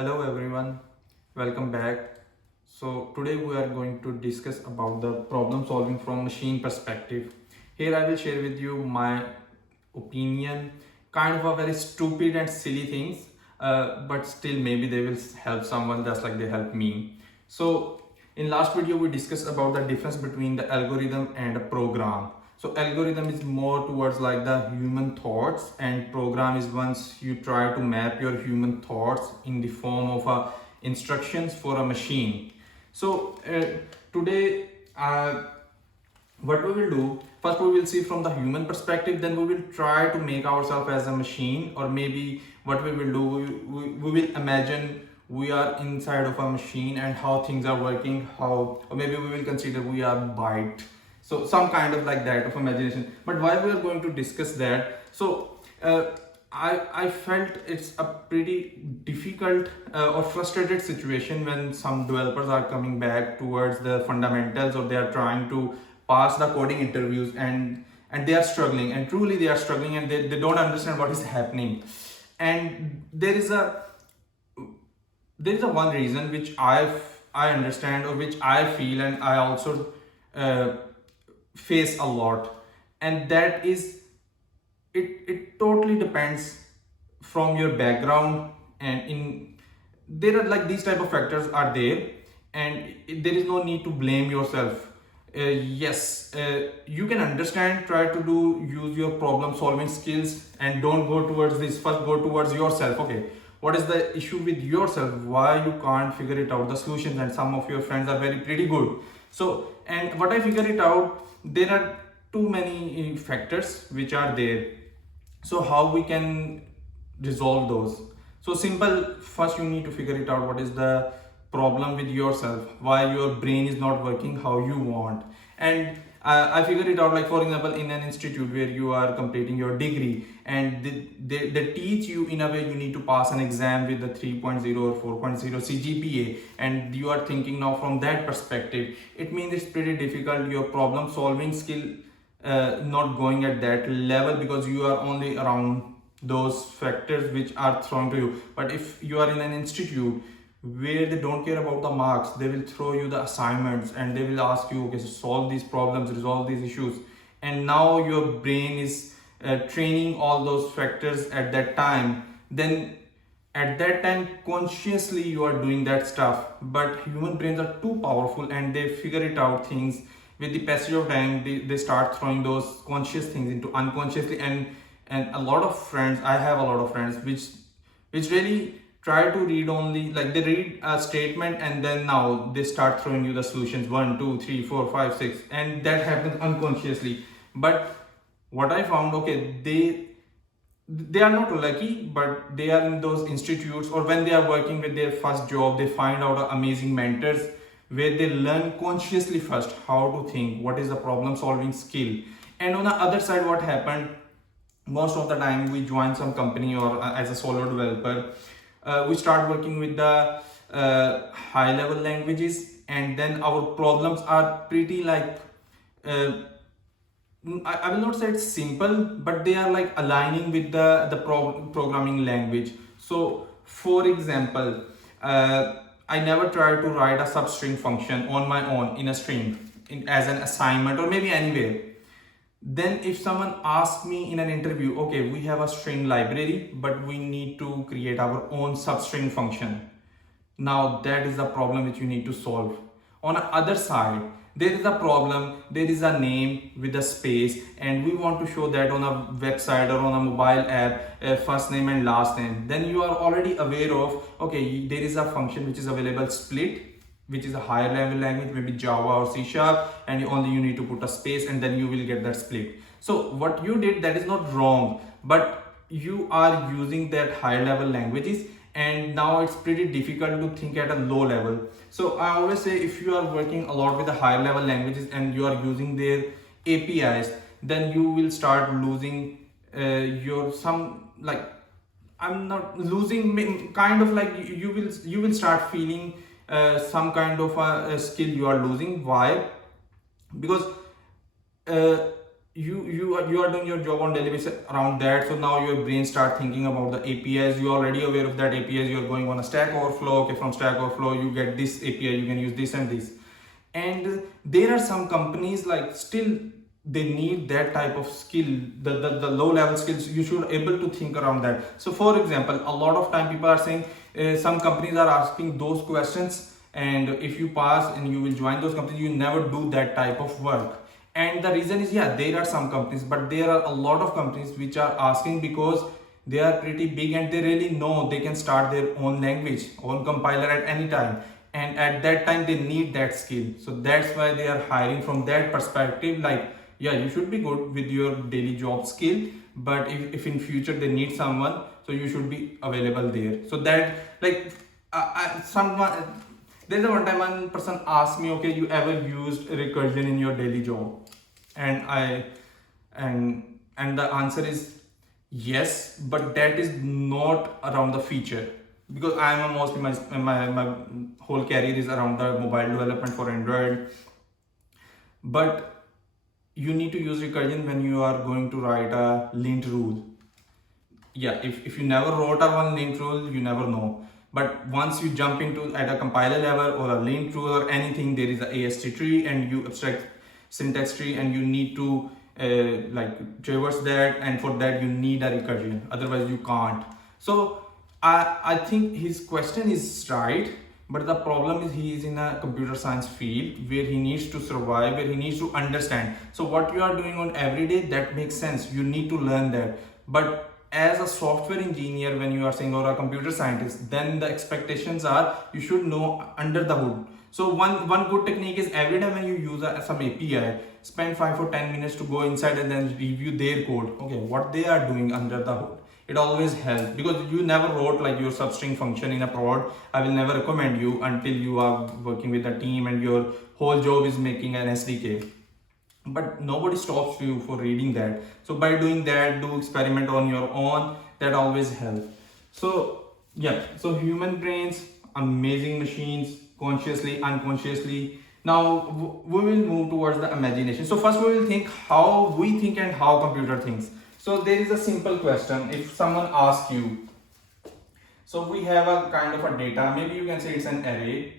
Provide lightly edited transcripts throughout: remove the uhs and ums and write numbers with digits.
Hello everyone, welcome back. So today we are going to discuss about the problem solving from machine perspective. Here I will share with you my opinion, kind of a very stupid and silly things, but still maybe they will help someone just like they help me. So in last video we discussed about the difference between the algorithm and a program. So algorithm is more towards like the human thoughts, and program is once you try to map your human thoughts in the form of instructions for a machine. So today what we will do, first we will see from the human perspective, then we will try to make ourselves as a machine, or maybe what we will do, we will imagine we are inside of a machine and how things are working, how, or maybe we will consider we are byte. So some kind of like that of imagination. But why we are going to discuss that, so I felt it's a pretty difficult or frustrated situation when some developers are coming back towards the fundamentals, or they are trying to pass the coding interviews, and they are struggling, and truly they are struggling, and they don't understand what is happening. And there is a one reason which I understand, or which I feel, and I also uh, face a lot, and that is, it totally depends from your background. And in there are like these type of factors are there, and there is no need to blame yourself. Yes, you can understand, try to do, use your problem solving skills, and don't go towards this, first go towards yourself. Okay, what is the issue with yourself, why you can't figure it out, the solutions, and some of your friends are very pretty good. So, and what I figure it out, there are too many factors which are there. So how we can resolve those? So simple, first you need to figure it out, what is the problem with yourself, why your brain is not working how you want. And I figured it out, like for example, in an institute where you are completing your degree, and they teach you in a way you need to pass an exam with the 3.0 or 4.0 CGPA, and you are thinking now from that perspective, it means it's pretty difficult, your problem solving skill not going at that level, because you are only around those factors which are thrown to you. But if you are in an institute where they don't care about the marks, they will throw you the assignments, and they will ask you, okay, so solve these problems, resolve these issues, and now your brain is training all those factors at that time. Then at that time consciously you are doing that stuff, but human brains are too powerful, and they figure it out things with the passage of time. They start throwing those conscious things into unconsciously. And a lot of friends, I have a lot of friends which really try to read only, like they read a statement, and then now they start throwing you the solutions, 1 2 3 4 5 6, and that happens unconsciously. But what I found, okay, they are not lucky, but they are in those institutes, or when they are working with their first job, they find out amazing mentors where they learn consciously first how to think, what is the problem solving skill. And on the other side, what happened, most of the time we join some company, or as a solo developer, we start working with the high level languages, and then our problems are pretty like uh, I will not say it's simple, but they are like aligning with the programming language. So, for example, I never try to write a substring function on my own in a string, as an assignment, or maybe anywhere. Then, if someone asks me in an interview, okay, we have a string library, but we need to create our own substring function. Now that is the problem which you need to solve. On the other side, there is a problem, there is a name with a space, and we want to show that on a website or on a mobile app, first name and last name. Then you are already aware of, okay, there is a function which is available, split, which is a higher level language, maybe Java or C Sharp, and only you need to put a space, and then you will get that split. So what you did, that is not wrong, but you are using that higher level languages, and now it's pretty difficult to think at a low level. So I always say, if you are working a lot with the higher level languages and you are using their APIs, then you will start losing your some, like, I'm not losing, kind of like you will start feeling some kind of a skill you are losing. Why? Because uh, you are doing your job on daily basis around that. So now your brain start thinking about the APIs. You are already aware of that APIs. You're going on a Stack Overflow. Okay, from Stack Overflow you get this API, you can use this and this. And there are some companies like still they need that type of skill, the low level skills. You should able to think around that. So for example, a lot of time people are saying some companies are asking those questions, and if you pass and you will join those companies, you never do that type of work. And the reason is, yeah, there are some companies, but there are a lot of companies which are asking because they are pretty big and they really know they can start their own language, own compiler at any time, and at that time they need that skill. So that's why they are hiring from that perspective. Like, yeah, you should be good with your daily job skill, but if in future they need someone, so you should be available there. So that, like, someone, there's a one time one person asked me, okay, you ever used recursion in your daily job? And I and the answer is yes, but that is not around the feature, because I am a mostly my whole career is around the mobile development for Android. But you need to use recursion when you are going to write a lint rule. Yeah, if you never wrote a one lint rule, you never know. But once you jump into at a compiler level or a lint rule or anything, there is a AST tree and you abstract syntax tree, and you need to like traverse that, and for that you need a recursion, otherwise you can't. So I think his question is right, but the problem is he is in a computer science field where he needs to survive, where he needs to understand. So what you are doing on every day, that makes sense, you need to learn that. But as a software engineer, when you are saying, or a computer scientist, then the expectations are you should know under the hood. So one good technique is every time when you use some API, spend 5 or 10 minutes to go inside and then review their code. Okay, what they are doing under the hood. It always helps, because you never wrote like your substring function in a prod. I will never recommend you until you are working with a team and your whole job is making an SDK. But nobody stops you for reading that. So by doing that, do experiment on your own, that always helps. So yeah, so human brains, amazing machines, consciously, unconsciously. Now we will move towards the imagination. So first we will think how we think and how computer thinks. So there is a simple question. If someone asks you, so we have a kind of a data, maybe you can say it's an array.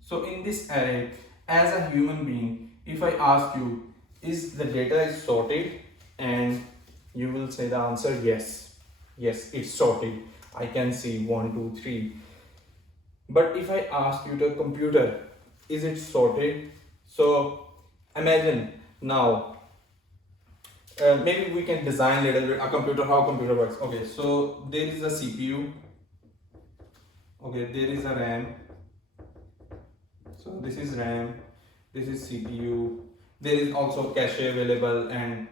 So in this array, as a human being, if I ask you, is the data is sorted? And you will say the answer yes. Yes, it's sorted. I can see 1, 2, 3. But if I ask you to computer, is it sorted? So imagine now, maybe we can design a little bit a computer, how computer works. Okay, so there is a CPU. Okay, there is a RAM. So this is RAM, this is CPU, there is also cache available, and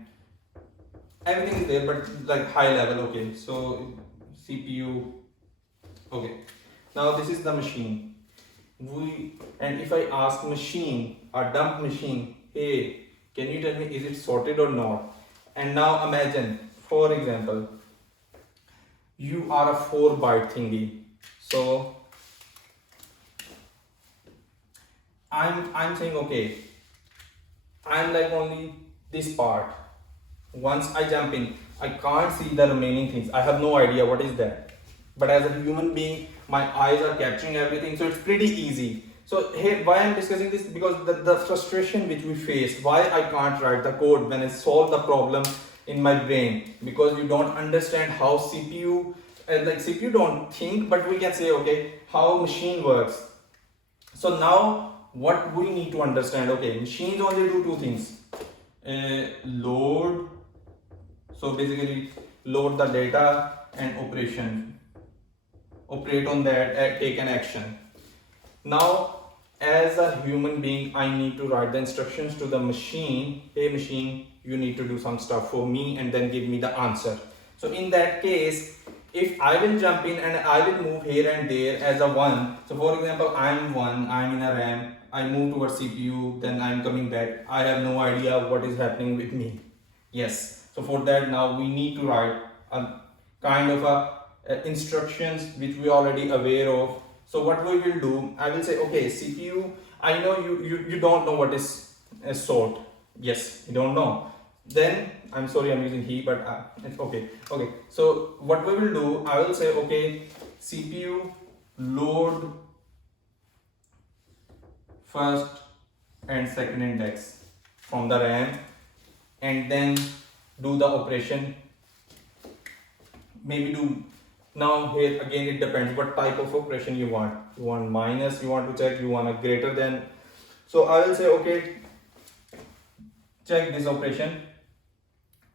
everything is there, but like high level. Okay, so CPU. Okay, now this is the machine. And if I ask machine, a dump machine, hey, can you tell me is it sorted or not? And now imagine, for example, you are a 4-byte thingy. So I'm saying, okay, I'm like only this part. Once I jump in, I can't see the remaining things. I have no idea what is that. But as a human being, my eyes are capturing everything, so it's pretty easy. So here, why I'm discussing this, because the frustration which we face, why I can't write the code when I solve the problem in my brain, because you don't understand how CPU, like CPU don't think, but we can say, okay, how machine works. So now what we need to understand, okay, machines only do two things, load, so basically load the data, and operate on that, take an action. Now as a human being, I need to write the instructions to the machine, hey machine, you need to do some stuff for me, and then give me the answer. So in that case, if I will jump in and I will move here and there as a 1, so for example, I'm 1, I'm in a RAM, I move towards CPU, then I'm coming back, I have no idea what is happening with me. Yes, so for that now we need to write a kind of a instructions which we already aware of, So what we will do, I will say, okay, CPU, I know you don't know what is a sort. Yes, you don't know. Then, I'm sorry, I'm using he, but it's okay. Okay, so what we will do, I will say, okay, CPU load first and second index from the RAM, and then do the operation. Maybe do, now here again it depends what type of operation you want. You want minus, you want to check, you want a greater than. So I will say, okay, check this operation,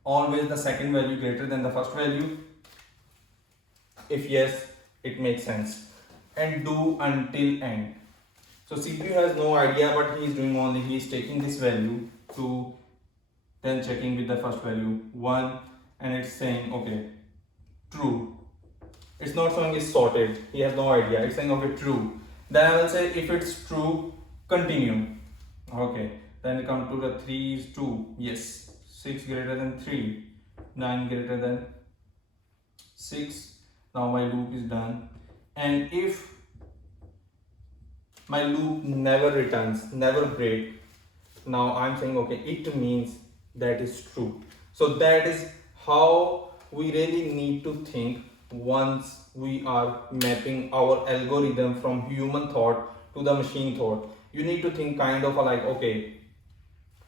always the second value greater than the first value. If yes, it makes sense, and do until end. So CPU has no idea what he is doing, only he is taking this value to, then checking with the first value 1, and it's saying okay, true. It's not showing it's sorted, he has no idea, it's saying okay, true. Then I will say, if it's true, continue. Okay, then come to the 3 is 2, yes, 6 greater than 3, 9 greater than 6. Now my loop is done, and if my loop never returns, never break, now I'm saying okay, it means that is true. So that is how we really need to think once we are mapping our algorithm from human thought to the machine thought. You need to think kind of like, okay,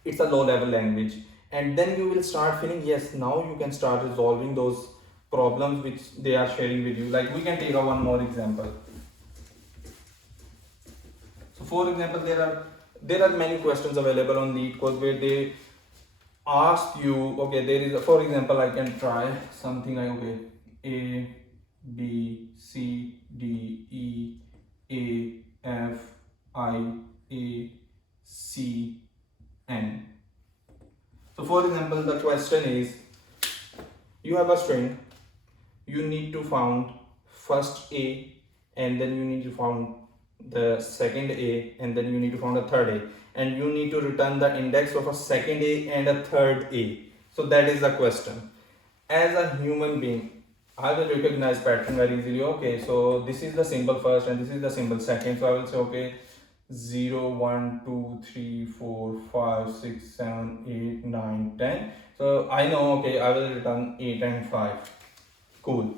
it's a low level language, and then you will start feeling, yes, now you can start resolving those problems which they are sharing with you. Like, we can take a one more example. So for example, there are many questions available on LeetCode where they ask you, okay, there is a, for example, I can try something like, okay, A B C D E A F I A C N. So for example, the question is, you have a string, you need to find first A, and then you need to find the second A, and then you need to find a third A, and you need to return the index of a second A and a third A. So that is the question. As a human being, I will recognize pattern very easily. Okay, so this is the symbol first and this is the symbol second. So I will say, okay, 0 1 2 3 4 5 6 7 8 9 10. So I know, okay, I will return 8 and 5. Cool.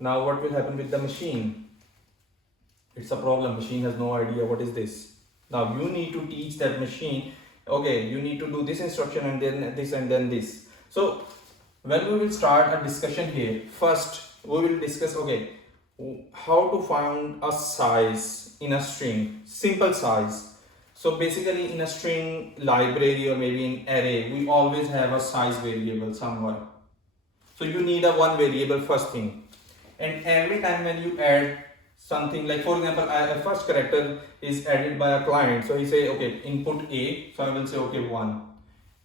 Now what will happen with the machine? It's a problem. Machine has no idea what is this. Now you need to teach that machine, okay, you need to do this instruction and then this and then this. So when we will start a discussion here, first we will discuss, okay, how to find a size in a string, simple size. So basically in a string library or maybe in array, we always have a size variable somewhere. So you need a one variable first thing, and every time when you add something, like for example, a first character is added by a client, so he say, okay, input A, so I will say, okay, 1,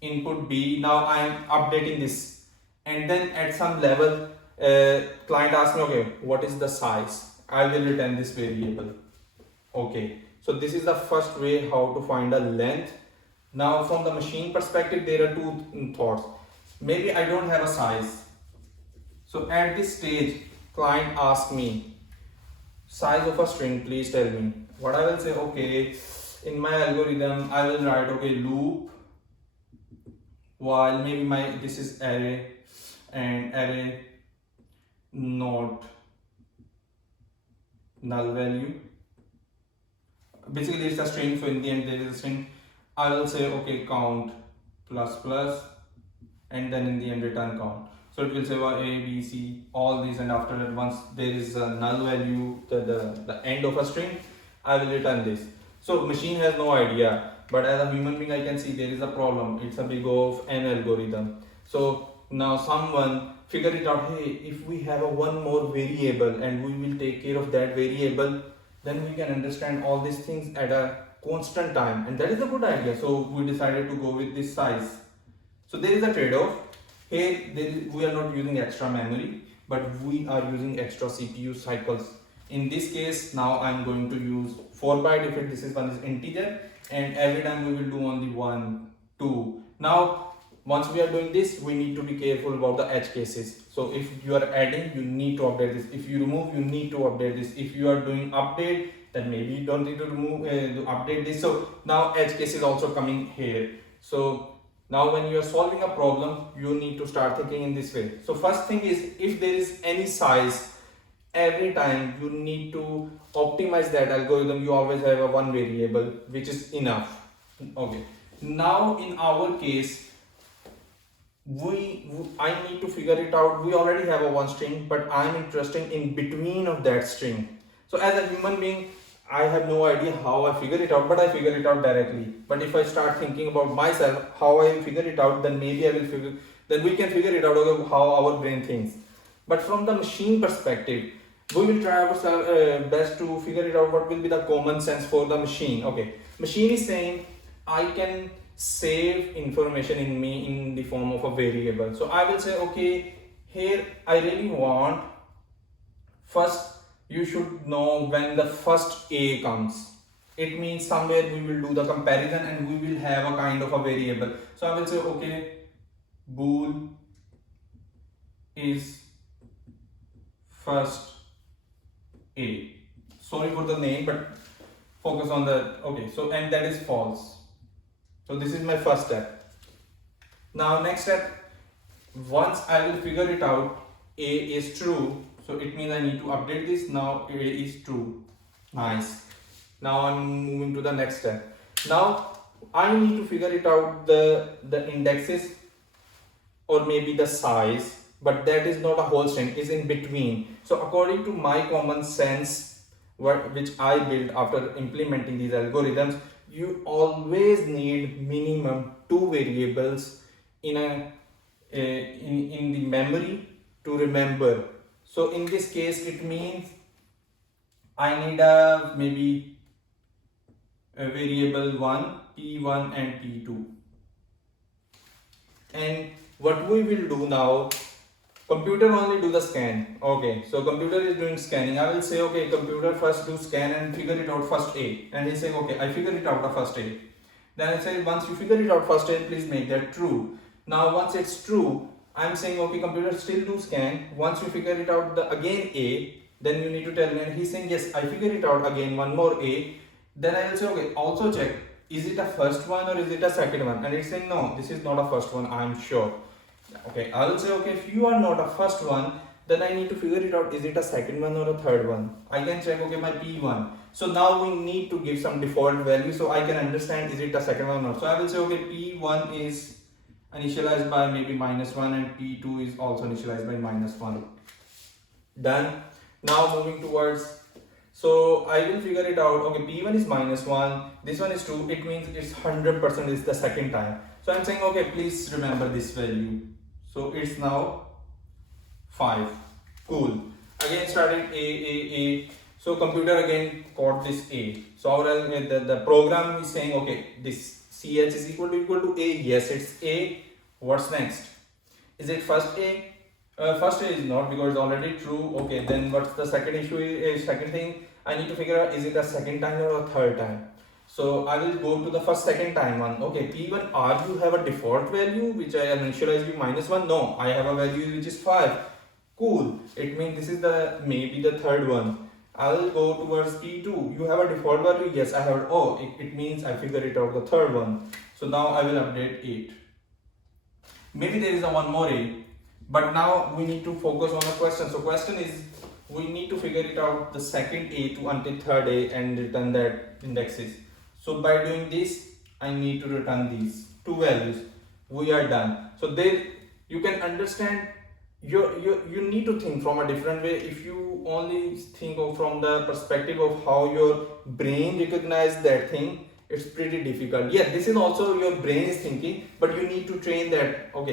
input B, now I am updating this, and then at some level client asks me, okay, what is the size, I will return this variable. Okay, so this is the first way how to find a length. Now from the machine perspective, there are two thoughts. Maybe I don't have a size, so at this stage client asks me, size of a string, please tell me. What I will say, okay, in my algorithm I will write, okay, loop while maybe my this is array, and array not null value. Basically it's a string, so in the end there is a string. I will say, okay, count plus plus, and then in the end return count. So it will say, well, A, B, C, all these, and after that, once there is a null value, the end of a string, I will return this. So machine has no idea, but as a human being I can see there is a problem. It's a big of an algorithm. So now someone figure it out, hey, if we have a one more variable and we will take care of that variable, then we can understand all these things at a constant time, and that is a good idea. So we decided to go with this size. So there is a trade-off. Here we are not using extra memory, but we are using extra CPU cycles. In this case, now I'm going to use 4 byte if this is one is integer, and every time we will do only 1 2. Now once we are doing this, we need to be careful about the edge cases. So if you are adding, you need to update this. If you remove, you need to update this. If you are doing update, then maybe you don't need to remove to update this. So now edge case is also coming here. So now when you are solving a problem, you need to start thinking in this way. So first thing is, if there is any size, every time you need to optimize that algorithm. You always have a one variable, which is enough. Okay, now in our case, I need to figure it out. We already have a one string, but I'm interested in between of that string. So as a human being, I have no idea how I figure it out, but I figure it out directly. But if I start thinking about myself, how I figure it out, then maybe then we can figure it out, okay, how our brain thinks. But from the machine perspective, we will try our best to figure it out what will be the common sense for the machine. Okay, machine is saying I can save information in me in the form of a variable. So I will say, okay, here I really want, first you should know when the first A comes. It means somewhere we will do the comparison and we will have a kind of a variable. So I will say, okay, bool is first A. Sorry for the name, but focus on the, okay, so, and that is false. So this is my first step. Now next step, once I will figure it out, A is true. So it means I need to update this. Now A is true. Nice. Now I'm moving to the next step. Now I need to figure it out the indexes or maybe the size, but that is not a whole string, is in between. So according to my common sense, which I built after implementing these algorithms, you always need minimum two variables in the memory to remember. So in this case, it means I need maybe a variable 1, p1 and p2. And what we will do now, computer only do the scan. Okay, so computer is doing scanning. I will say, okay, computer first do scan and figure it out first A. And he's saying, okay, I figure it out the first A. Then I say, once you figure it out first A, please make that true. Now once it's true, I'm saying, okay, computer still do scan. Once you figure it out again A, then you need to tell me. And he's saying, yes, I figure it out again, one more A. Then I will say, okay, also check, is it a first one or is it a second one? And it's saying, no, this is not a first one, I'm sure. Okay, I will say, okay, if you are not a first one, then I need to figure it out, is it a second one or a third one? I can check, okay, my P1. So now we need to give some default value so I can understand, is it a second one or not. So I will say, okay, P1 is initialized by maybe -1 and P2 is also initialized by -1. Done. Now moving towards, so I will figure it out, okay, P1 is -1, this one is 2, it means it's 100% is the second time. So I'm saying, okay, please remember this value. So it's now 5. Cool. Again started A. So computer again caught this A. So our the program is saying, okay, this CH is equal to A. Yes, it's A. What's next? Is it first A? First A is not, because it's already true. Okay, then what's the second issue? Second thing I need to figure out, is it a second time or a third time? So I will go to the first second time one. Okay, P1, are you have a default value which I initialized with -1? No, I have a value which is 5. Cool. It means this is the maybe the third one. I will go towards P2. You have a default value? Yes, I have. Oh, it means I figure it out the third one. So now I will update 8. Maybe there is a one more A, but now we need to focus on the question. So question is, we need to figure it out the second A to until third A and return that indexes. So by doing this, I need to return these two values. We are done. So there you can understand, you need to think from a different way. If you only think of from the perspective of how your brain recognizes that thing, it's pretty difficult. Yeah, this is also your brain is thinking, but you need to train that. Okay,